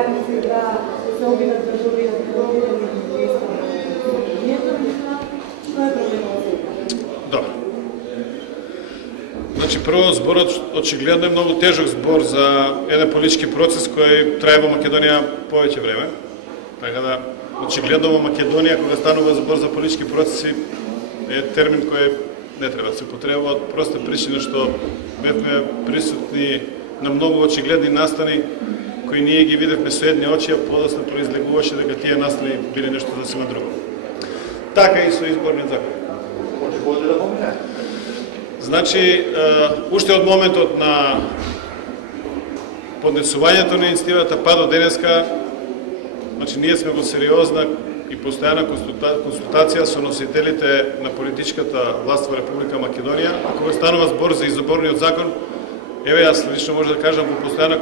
radnici da se obinat državljena što je problem? Dobro. Значи, прво, зборот очигледно е многу тежок збор за еден политички процес кој трае во Македонија повеќе време. Така да, очигледно во Македонија, кога станува збор за политички процеси, е термин кој не треба да се употребува од проста причина што бевме присутни на многу очигледни настани кои ние ги видевме со едни очи, а подоцна произлегуваше дека тие настани биле нешто сасема друго. Така и со изборниот закон. Значи, уште од моментот на поднесувањето на инициативата па до денеска, значи ние сме во сериозна и постојана консултација со носителите на политичката власт во Република Македонија, а кога станува збор за изборниот закон, еве јас лично може да кажам во постојана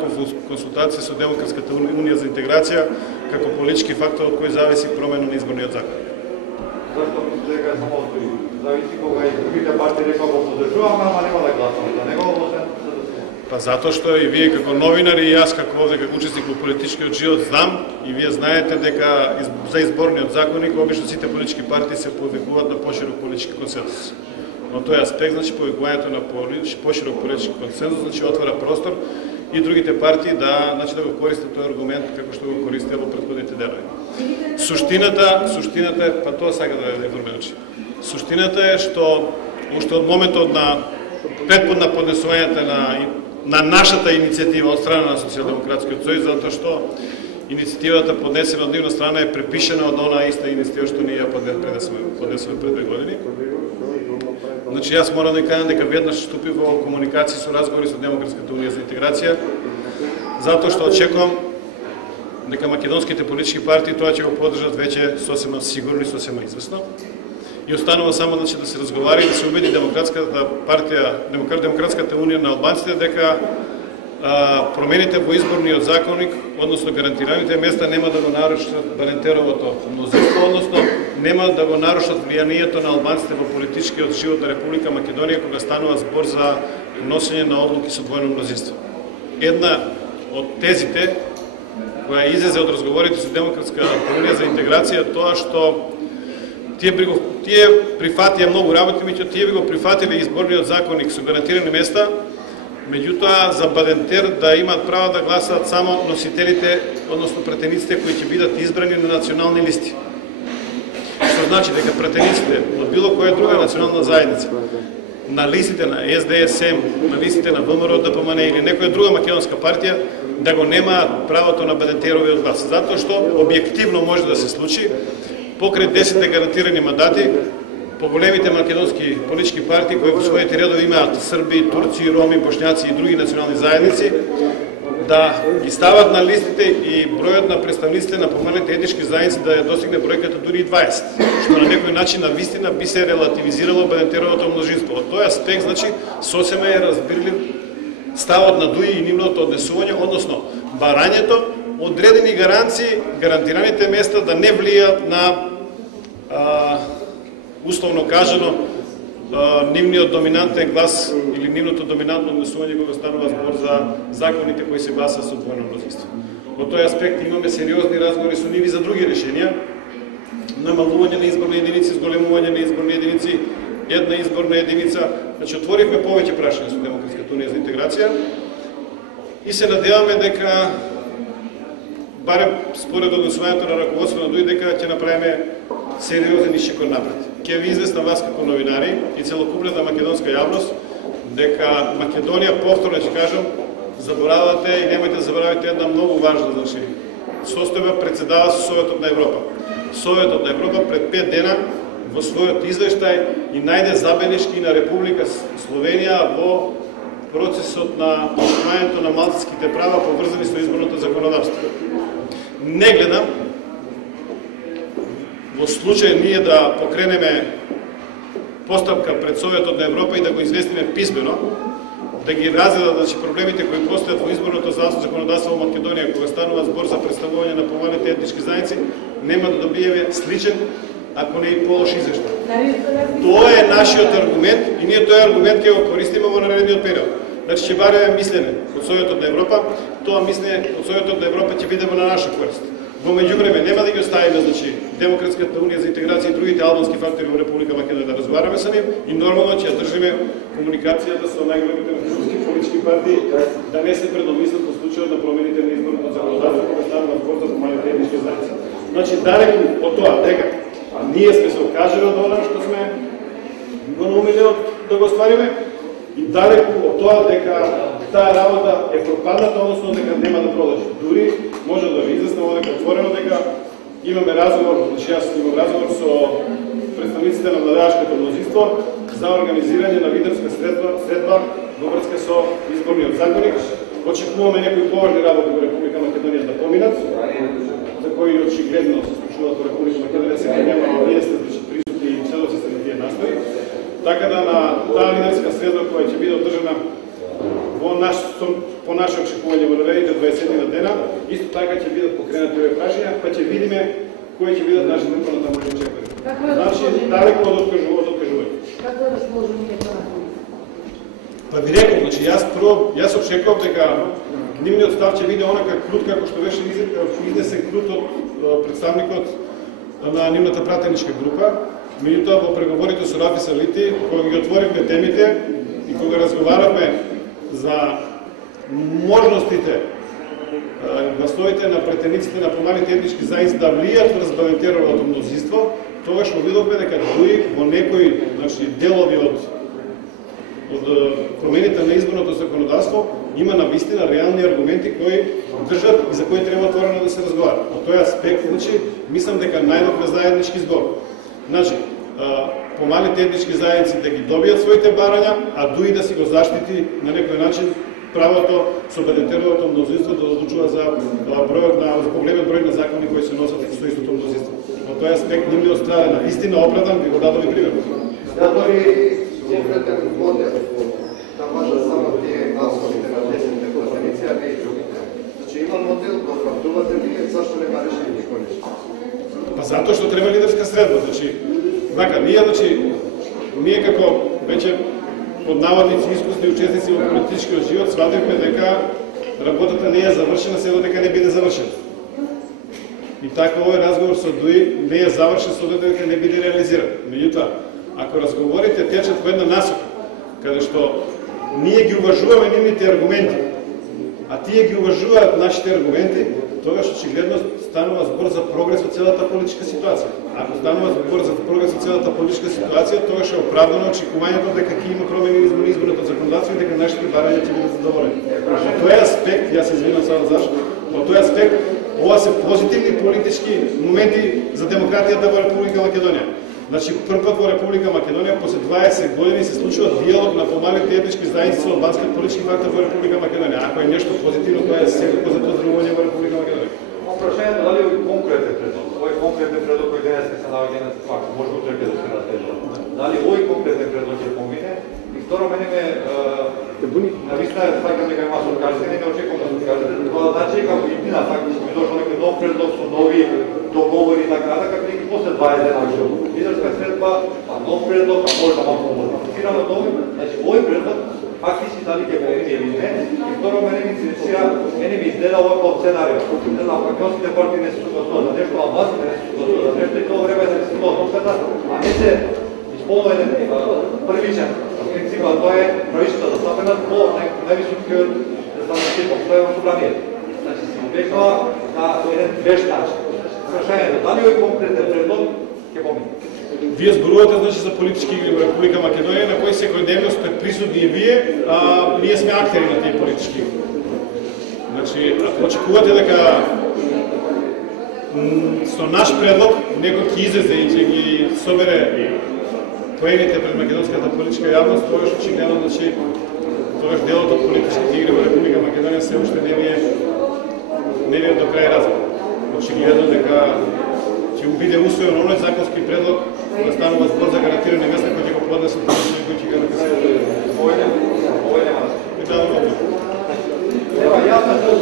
консултација со Демократската унија за интеграција како политички фактор од кој зависи промена на изборниот закон. Зашто сега само зависи кога и другите партии дека го поддржуваме, ама нема да гласаме за него, освен Па затоа што и вие како новинари и јас како овде како учесник во политичкиот живот знам и вие знаете дека за изборниот законник обично сите политички партии се повикуваат на поширок политички консензус. Но тој аспект, значи повикувањето на поширок политички консензус, значи отвора простор и другите партии да, значи, да го користат тој аргумент како што го користеа во претходните денови. Суштината е, па тоа сака да е врменучи. Суштината е што уште од моментот на предподна поднесувањето на нашата иницијатива од страна на Социјалдемократскиот сојуз, затоа што иницијативата поднесена од нивна страна е препишена од онаа иста иницијатива што ние ја поднесуваме пред 2 години. Значи јас морам да кажам дека веднаш ступи во комуникација со разговори со Демократската унија за интеграција, затоа што очекувам дека македонските политички партии тоа ќе го поддржат веќе сосема сигурно и сосема известно. И останува само да се разговари и да се убеди Демократската партија, Демократската унија на албанците дека промените во изборниот законник, односно гарантираните места нема да го нарушат Балентеровото мнозинство, односно нема да го нарушат влијанието на албанците во политичкиот живот на Република Македонија кога станува збор за носење на одлуки со двојно мнозинство. Една од тезите која излезе од разговорите со Демократската унија за интеграција тоа што тие прифатија многу работи, меѓутоа тие би го прифатиле изборниот законник со гарантирани места, меѓутоа за Балентер да имаат право да гласаат само носителите, односно претениците кои ќе бидат избрани на национални листи. Што значи дека претениците од било која друга национална заедница на листите на СДСМ, на листите на ВМРО, ДПМН или некоја друга македонска партија да го немаат правото на Балентеровиот глас, затоа што објективно може да се случи покрај 10 гарантирани мандати по големите македонски политички партии кои во своите редови имаат срби, турци, роми, бошњаци и други национални заедници да ги стават на листите и бројот на представниците на помалите етнички заедници да ја достигне бројката дури и 20, што на некој начин на вистина би се релативизирало Балентеровото мнозинство. Од тој аспект, значи, сосема е разбирлив ставот на ДУИ и нивното однесување, односно барањето одредени гаранции, гарантираните места да не влијат на условно кажано нивниот доминантен глас или нивното доминантно однесување кога станува збор за законите кои се гласат со двојно мнозинство. Во тој аспект имаме сериозни разговори со нив и за други решенија, намалување на изборни единици, зголемување на изборни единици, една изборна единица. Значи отворивме повеќе прашања со Демократската унија за интеграција и се надеваме дека барем според однесувањето на раководството на ДУИ дека ќе направиме сериозен ишекор напред. Ќе ви известам вас како новинари и целокупната македонска јавност дека Македонија, повторно ќе кажам, заборавате и немојте да заборавате една многу важна, значи, состојба председава со Советот на Европа. Советот на Европа пред 5 дена во својот извештај и најде забелешки на Република Словенија во процесот на поштувањето на малцинските права поврзани со изборното законодавство. Не гледам во случај ние да покренеме постапка пред Советот на Европа и да го известиме писмено, да ги разгледат, значи, проблемите кои постојат во изборното законодавство во Македонија кога станува збор за представување на помалите етнички заедници, нема да добиеме сличен, ако не и полош извештај. Тоа е нашиот аргумент и ние тој аргумент ќе го користиме во наредниот период. значи ќе баре мислене од Советот на Европа, тоа мислене од Советот на Европа ќе биде на наша корист. Во меѓувреме нема да ги оставиме, значи, Демократската унија за интеграција и другите албански фактори во Република Македонија да разговараме со нив и нормално ќе ја држиме комуникацијата со најголемите македонски политички партии да не се предомислат во случајот на промените на изборното законодателство кога станува збор за помалите етнички заедници. Значи, далеку од тоа дека ние сме се окажали од она што сме го наумиле да го оствариме и далеку од тоа дека таа работа е пропадната, односно дека нема да продолжи. Дури може да ви изјаснам дека отворено дека имаме разговор, значи јас имам разговор со представниците на владеачкото мнозинство за организирање на лидерска средба во врска со изборниот законник. Очекуваме некои поважни работи во Република Македонија да поминат, за кои очигледно се случуваат во Република Македонија, сега нема, вие сте присутни и сведоци сте на тие настои. Така да на таа лидерска средба која ќе биде одржана по наше очекување во наредните 20 дена, исто така ќе бидат покренати овие прашања, па ќе видиме кои ќе бидат нашите понатамошни очекувања. Значи, далеку од откажување. Како да сложиме тоа? Па ви реков, значи јас очекував дека нивниот став ќе биде онака крут како што беше изнесен крут од представникот на нивната пратеничка група. Меѓутоа во преговорите со Рафис Алити, кога ги отворивме темите и кога разговаравме за можностите гласовите на претениците на помалите етнички заедници да влијат врз балансираното мнозинство, тогаш видовме дека дури во некои, значи, делови од промените на изборното законодавство има навистина реални аргументи кои држат и за кои треба отворено да се разговара. Во тој аспект, значи, мислам дека најдов на заеднички збор. Значи, помалите етнички заедници да ги добијат своите барања, а дуи да си го заштити на некој начин правото со балансираното мнозинство да одлучува за големиот број на закони кои се носат со истото мнозинство. Во тој аспект нивниот страна на вистина оправдан, би го дадови пример. Конкретен модел да може само тие гласовите на десните пратеници, а не и другите. Значи има модел, го оправдувате вие, зашто не ма решили никој нешто? Па затоа што треба лидерска средба, значи, вака, ние како веќе под наводници искусни учесници во политичкиот живот свативме дека работата не е завршена, се додека не биде завршена. И така овој разговор со Дуи не е завршен со додека не биде реализиран. Меѓутоа, ако разговорите течат во една насока, каде што ние ги уважуваме нивните аргументи, а тие ги уважуваат нашите аргументи, тогаш очигледно станува збор за прогрес во целата политичка ситуација. Ако станува збор за прогрес во целата политичка ситуација, тогаш е оправдано очекувањето дека ќе има промени во изборното законодавство и дека нашите барања ќе бидат задоволени. Во тој аспект, јас се извинувам само зашто, во тој аспект ова се позитивни политички моменти за демократијата во Република Македонија. Значи, првпат во Република Македонија после 20 години се случува диалог на помалите етнички заедници со албанскиот политички фактор во Република Македонија. Ако е нешто позитивно, тоа е секако за поздравување во Република Македонија. Прашањето дали е конкретен предлог? Овој конкретен предлог кој денес се наоѓа на факт, може утре ќе да се разтежа. Дали овој конкретен предлог ќе помине? И второ, мене ме навистина сакам дека има со кажете, не очекувам да се кажете. Тоа значи како иднина фактично ми дошол некој нов предлог со нови договори и така натака, како после 20 дена више. Лидерска средба, па нов предлог, а може да малку модифицирано нови. Значи овој предлог фактички дали ќе помине или не. И второ, мене ми интересира, мене ми изгледа ова како сценарио. Не знам, македонските партии не се согласуват, за нешто албанците не се согласуват, за нешто и тоа време се согласуват, а не се исполнува еден првичен принцип, а тоа е правишната застапеност во највисокиот постојано собрание. Значи се обекнува на еден вешт начин. Прашањето, дали овој конкретен предлог ќе помине? Вие зборувате, значи, за политички игри во Република Македонија, на кои секојдневно сте присутни и вие, а ние сме актери на тие политички игри. Значи, ако очекувате дека со наш предлог некој ќе излезе и ќе ги собере поените пред македонската политичка јавност, тогаш очигледно, значи, тогаш делот од политичките игри во Република Македонија се уште не ви е до крај развит. Очигледно дека ќе биде усвоен оној законски предлог да станува збор за гарантирани места кои ќе го поднесат кои ќе го напишат. Овој нема. И да, Ева, јас на тоа